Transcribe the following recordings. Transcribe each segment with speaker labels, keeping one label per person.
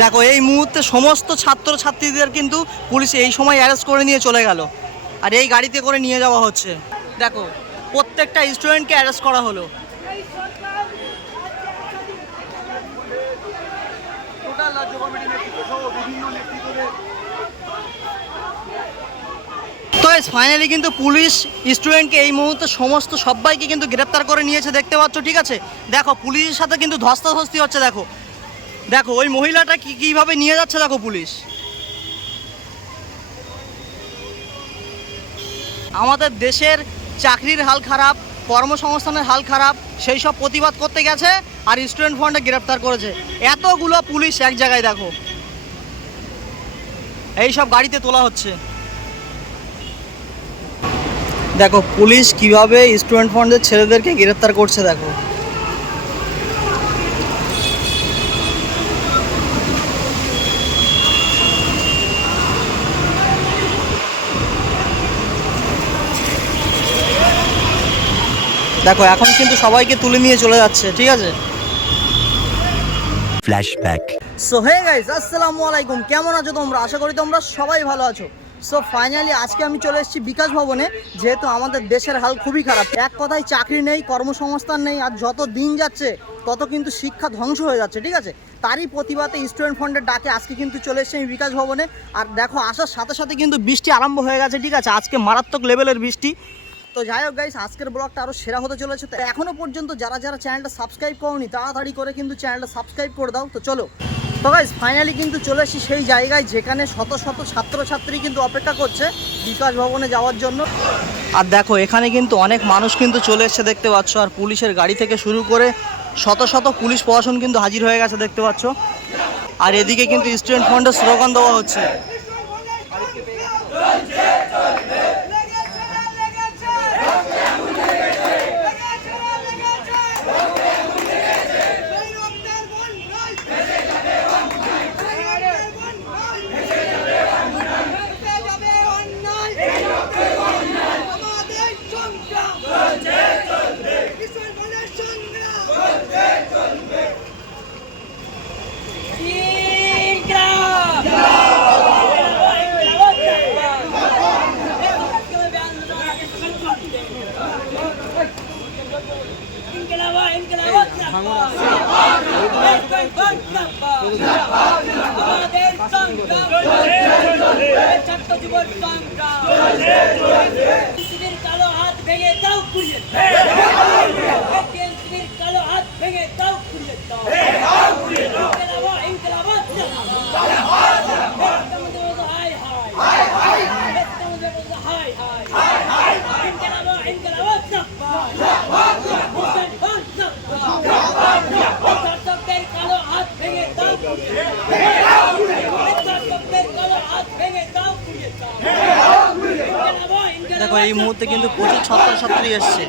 Speaker 1: দেখো এই মুহূর্তে সমস্ত ছাত্র ছাত্রীদের কিন্তু পুলিশ এই সময় অ্যারেস্ট করে নিয়ে চলে গেল। আর এই গাড়িতে করে নিয়ে যাওয়া হচ্ছে। দেখো প্রত্যেকটা স্টুডেন্টকে অ্যারেস্ট করা হলো।
Speaker 2: টোটাল রাজ্য কমিটির নেতৃত্ব সহ বিভিন্ন নেতৃত্বদের
Speaker 1: তো ফাইনালি কিন্তু পুলিশ স্টুডেন্টকে এই মুহূর্তে সমস্ত সবাইকে কিন্তু গ্রেপ্তার করে নিয়েছে দেখতে পাচ্ছ ঠিক আছে? দেখো পুলিশের সাথে কিন্তু ধস্তাধস্তি হচ্ছে দেখো। দেখো, ওই মহিলাটা কি কীভাবে নিয়ে যাচ্ছে দেখো পুলিশ। আমাদের দেশের চাকরির হাল খারাপ, কর্মসংস্থানের হাল খারাপ, সেই সব প্রতিবাদ করতে গেছে আর স্টুডেন্ট ফন্ডে গ্রেপ্তার করেছে। এতগুলো পুলিশ এক জায়গায় দেখো। এই সব গাড়িতে তোলা হচ্ছে। দেখো, পুলিশ কীভাবে স্টুডেন্ট ফন্ডের ছেলেদেরকে গ্রেপ্তার করছে দেখো। দেখো এখন কিন্তু সবাইকে তুলে নিয়ে চলে যাচ্ছে ঠিক আছে?
Speaker 3: Flashback.
Speaker 1: সো হে গাইস আসসালামু আলাইকুম। কেমন আছো তোমরা? আশা করি তোমরা সবাই ভালো আছো। সো ফাইনালি আজকে আমি চলে এসেছি বিকাশ ভবনে যেহেতু আমাদের দেশের হাল খুবই খারাপ। এক কথায় চাকরি নেই কর্মসংস্থান নেই আর যত দিন যাচ্ছে তত কিন্তু শিক্ষা ধ্বংস হয়ে যাচ্ছে ঠিক আছে? তারই প্রতিবাদে স্টুডেন্ট ফান্ডের ডাকে আজকে কিন্তু চলে এসেছি আমি বিকাশ ভবনে। আর দেখো আসার সাথে সাথে কিন্তু বৃষ্টি আরম্ভ হয়ে গেছে ঠিক আছে? আজকে মারাত্মক লেভেলের বৃষ্টি। তো যাই হোক গাইস আজকের ব্লগটা আরও সেরা হতে চলেছে। তো এখনও পর্যন্ত যারা যারা চ্যানেলটা সাবস্ক্রাইব করনি, তাড়াতাড়ি করে কিন্তু চ্যানেলটা সাবস্ক্রাইব করে দাও। তো চলো। তো গাইস ফাইনালি কিন্তু চলে এসেছি সেই জায়গায় যেখানে শত শত ছাত্রছাত্রী কিন্তু অপেক্ষা করছে বিকাশ ভবনে যাওয়ার জন্য। আর দেখো, এখানে কিন্তু অনেক মানুষ কিন্তু চলে এসছে দেখতে পাচ্ছ। আর পুলিশের গাড়ি থেকে শুরু করে শত শত পুলিশ প্রশাসন কিন্তু হাজির হয়ে গেছে দেখতে পাচ্ছ। আর এদিকে কিন্তু স্টুডেন্ট ফান্ডের স্লোগান দেওয়া হচ্ছে।
Speaker 4: কালো হাত ভেঙে দাও কুড়িয়ে কালো হাত ভেঙে দাও কুড়িয়ে দাও ইনকলাবা ইনকলাবা হাই হাই হাই হাই হাই ইনকলাবা ইনকলাবা শাসকদের কালো হাত ভেঙে দাও শাসকদের কালো হাত ভেঙে দাও কুড়িয়ে দাও ইনকলাবা ইনকলাবা
Speaker 1: দেখো এই মুহূর্তে কিন্তু প্রচুর ছাত্রছাত্রী এসছে।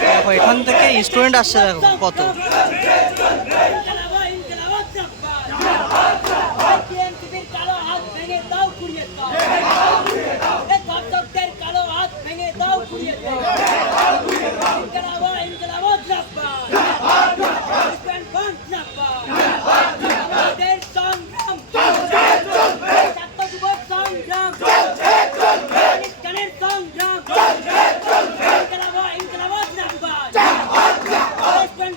Speaker 1: দেখো, এখান থেকে স্টুডেন্ট আসছে, দেখো, কত।
Speaker 4: কালো হাত ভেঙে দাও, কুড়িয়ে দাও এই ধর্ষকদের কালো হাত ভেঙে দাও কুড়িয়ে দাও ইনকলাবা ইনকলাবা জিন্দাবাদ স্টুডেন্ট ফ্রন্ট জিন্দাবাদ আমাদের সংগ্রাম ছাত্র যুবক সংগ্রাম খ্রিস্টানের সংগ্রাম ইনকলাবা ইনকলাবা জিন্দাবাদ স্টুডেন্ট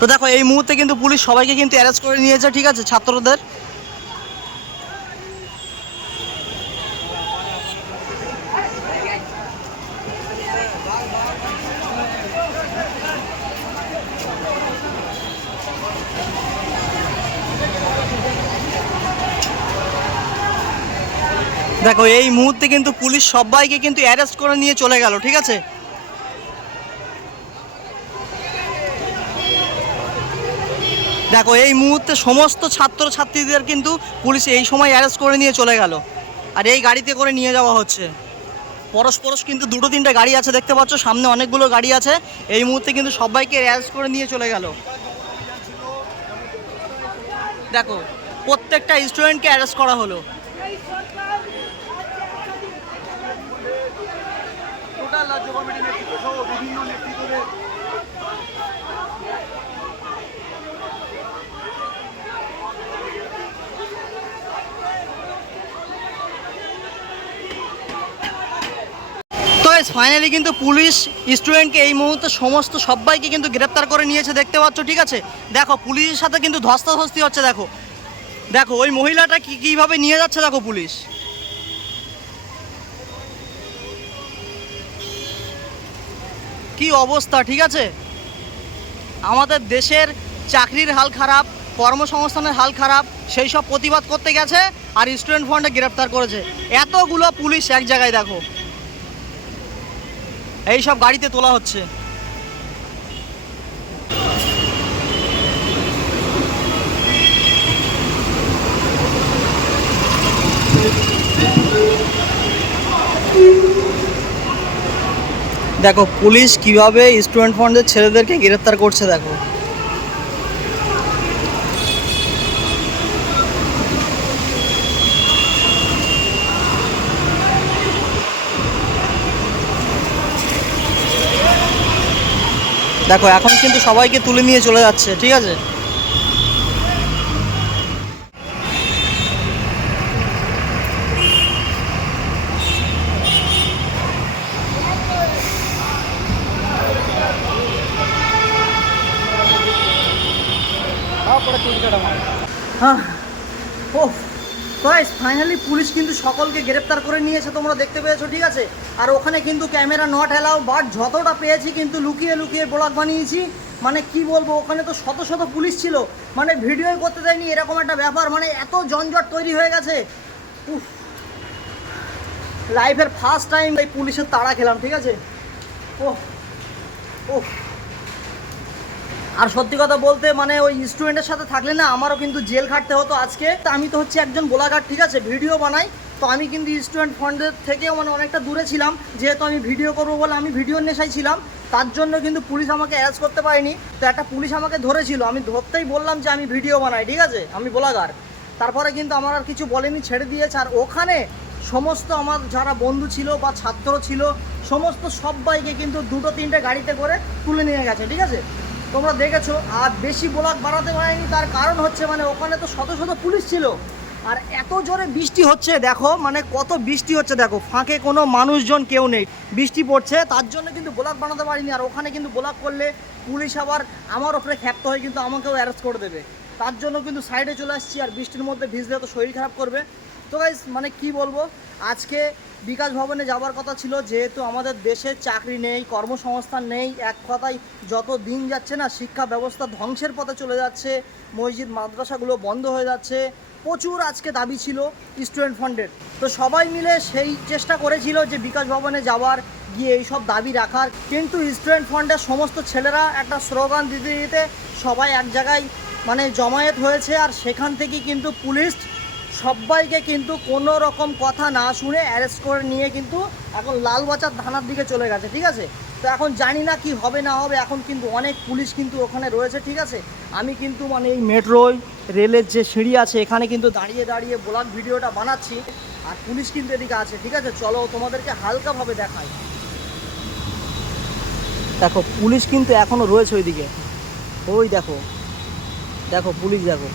Speaker 1: তো দেখো, এই মুহূর্তে কিন্তু পুলিশ সবাইকে কিন্তু অ্যারেস্ট করে নিয়েছে, ঠিক আছে, ছাত্রদের। দেখো, এই মুহূর্তে কিন্তু পুলিশ সবাইকে কিন্তু অ্যারেস্ট করে নিয়ে চলে গেল, ঠিক আছে? দেখো, এই মুহূর্তে সমস্ত ছাত্র ছাত্রীদের কিন্তু পুলিশ এই সময় অ্যারেস্ট করে নিয়ে চলে গেল। আর এই গাড়িতে করে নিয়ে যাওয়া হচ্ছে। পরস্পরস কিন্তু দুটো তিনটে গাড়ি আছে, দেখতে পাচ্ছ, সামনে অনেকগুলো গাড়ি আছে। এই মুহূর্তে কিন্তু সবাইকে অ্যারেস্ট করে নিয়ে চলে গেল। দেখো, প্রত্যেকটা স্টুডেন্টকে অ্যারেস্ট করা হলো।
Speaker 2: টোটাল রাজ্য কমিটির নেতৃত্ব সহ বিভিন্ন
Speaker 1: তো ফাইনালি কিন্তু পুলিশ স্টুডেন্টকে এই মুহূর্তে সমস্ত সবাইকে কিন্তু গ্রেপ্তার করে নিয়েছে, দেখতে পাচ্ছ, ঠিক আছে? দেখো, পুলিশের সাথে কিন্তু ধস্তাধস্তি হচ্ছে, দেখো। দেখো, ওই মহিলাটা কি, কীভাবে নিয়ে যাচ্ছে, দেখো, পুলিশ। কি অবস্থা, ঠিক আছে? আমাদের দেশের চাকরির হাল খারাপ, কর্মসংস্থানের হাল খারাপ, সেই সব প্রতিবাদ করতে গেছে, আর স্টুডেন্ট ফান্ডে গ্রেপ্তার করেছে। এতগুলো পুলিশ এক জায়গায়, দেখো। এই সব গাড়িতে তোলা হচ্ছে। দেখো পুলিশ কীভাবে স্টুডেন্ট ফন্ডের ছেলেদেরকে গ্রেফতার করছে দেখো। দেখো এখন কিন্তু সবাইকে তুলে নিয়ে চলে যাচ্ছে ঠিক আছে? হ্যাঁ ও গাইস ফাইনালি পুলিশ কিন্তু সকলকে গ্রেপ্তার করে নিয়েছে, তোমরা দেখতে পেয়েছ, ঠিক আছে? আর ওখানে কিন্তু ক্যামেরা নট অ্যালাউ বাট যতটা পেয়েছি কিন্তু লুকিয়ে লুকিয়ে ব্লগ বানিয়েছি। মানে কি বলব, ওখানে তো শত শত পুলিশ ছিল। মানে ভিডিও করতে দেয়নি, এরকম একটা ব্যাপার। মানে এত জঞ্জট তৈরি হয়ে গেছে। উফ। লাইফের ফার্স্ট টাইম এই পুলিশের তাড়া খেলাম, ঠিক আছে? ও ও আর সত্যি কথা বলতে মানে ওই স্টুডেন্টের সাথে থাকলে না, আমারও কিন্তু জেল খাটতে হতো আজকে। তা আমি তো হচ্ছে একজন বোলাঘাট ঠিক আছে, ভিডিও বানাই। তো আমি কিন্তু স্টুডেন্ট ফন্ডের থেকেও মানে অনেকটা দূরে ছিলাম। যেহেতু আমি ভিডিও করব বলে আমি ভিডিও নেশায় ছিলাম, তার জন্য কিন্তু পুলিশ আমাকে অ্যারেস্ট করতে পারেনি। তো একটা পুলিশ আমাকে ধরেছিল। আমি ধরতেই বললাম যে আমি ভিডিও বানাই, ঠিক আছে, আমি বোলাগার তারপরে কিন্তু আমার আর কিছু বলেনি, ছেড়ে দিয়েছে। আর ওখানে সমস্ত আমার যারা বন্ধু ছিল বা ছাত্র ছিল, সমস্ত সবাইকে কিন্তু দুটো তিনটে গাড়িতে করে তুলে নিয়ে গেছে, ঠিক আছে। তোমরা দেখেছ, আর বেশি ব্লক বাড়াতে পারেনি, তার কারণ হচ্ছে মানে ওখানে তো শত শত পুলিশ ছিল। আর এত জোরে বৃষ্টি হচ্ছে, দেখো মানে কত বৃষ্টি হচ্ছে, দেখো, ফাঁকে কোনো মানুষজন কেউ নেই। বৃষ্টি পড়ছে, তার জন্য কিন্তু ব্লক বানাতে পারিনি, আর ওখানে কিন্তু ব্লক করলে পুলিশ আবার আমার ওপরে ক্ষেপ্ত হয়ে কিন্তু আমাকেও অ্যারেস্ট করে দেবে। তার জন্য কিন্তু সাইডে চলে আসছি, আর বৃষ্টির মধ্যে ভিজলে তো শরীর খারাপ করবে। তো গাইজ মানে কি বলব? আজকে বিকাশ ভবনে যাওয়ার কথা ছিল, যেহেতু আমাদের দেশে চাকরি নেই, কর্মসংস্থান নেই, এক কথায় যত দিন যাচ্ছে না, শিক্ষা ব্যবস্থা ধ্বংসের পথে চলে যাচ্ছে, মসজিদ, মাদ্রাসাগুলো বন্ধ হয়ে যাচ্ছে, প্রচুর আজকে দাবি ছিল স্টুডেন্ট ফান্ডের। তো সবাই মিলে সেই চেষ্টা করেছিল যে বিকাশ ভবনে যাওয়ার, গিয়ে এইসব দাবি রাখার, কিন্তু স্টুডেন্ট ফান্ডের সমস্ত ছেলেরা একটা স্লোগান দিতে দিতে সবাই এক জায়গায় মানে জমায়েত হয়েছে, আর সেখান থেকে কিন্তু পুলিশ সবাইকে কিন্তু কোনো রকম কথা না শুনে অ্যারেস্ট করে নিয়ে কিন্তু এখন লালবাজার থানার দিকে চলে গেছে, ঠিক আছে? তো এখন জানি না কি হবে না হবে, এখন কিন্তু অনেক পুলিশ কিন্তু ওখানে রয়েছে, ঠিক আছে? আমি কিন্তু মানে এই মেট্রোয়, রেলের যে সিঁড়ি আছে, এখানে কিন্তু দাঁড়িয়ে দাঁড়িয়ে ব্লগ ভিডিওটা বানাচ্ছি। আর পুলিশ কিন্তু এদিকে আছে, ঠিক আছে? চলো তোমাদেরকে হালকাভাবে দেখাই। দেখো, পুলিশ কিন্তু এখনও রয়েছে ওইদিকে। ওই দেখো দেখো পুলিশ, দেখো।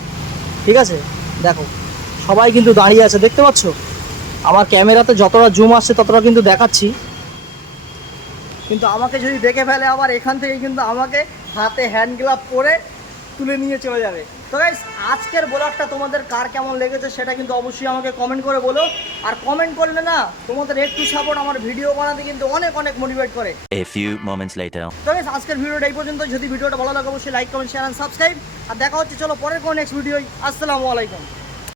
Speaker 1: ঠিক আছে? দেখো। সবাই কিন্তু দাঁড়িয়ে আছে দেখতে পাচ্ছ? আমার ক্যামেরাতে যতটা জুম আসছে ততটা কিন্তু দেখাচ্ছি। কিন্তু আমাকে যদি দেখে ফেলে আবার এখান থেকে কিন্তু আমাকে হাতে হ্যান্ড গ্লাভ পরে তুলে নিয়ে চলে যাবে। তো গাইস আজকের ব্লগটা তোমাদের কার কেমন লেগেছে সেটা কিন্তু অবশ্যই আমাকে কমেন্ট করে বলো। আর কমেন্ট করলে না তোমাদের একটু সাপোর্ট আমার ভিডিও বানাতে কিন্তু অনেক অনেক মোটিভেট করে।
Speaker 3: A few moments later.
Speaker 1: তো guys, আজকের ভিডিওটা এই পর্যন্ত যদি ভিডিওটা ভালো লাগে অবশ্যই like comment share and subscribe আর দেখা হচ্ছে চলো পরের কোন নেক্সট ভিডিও আসসালামু আলাইকুম।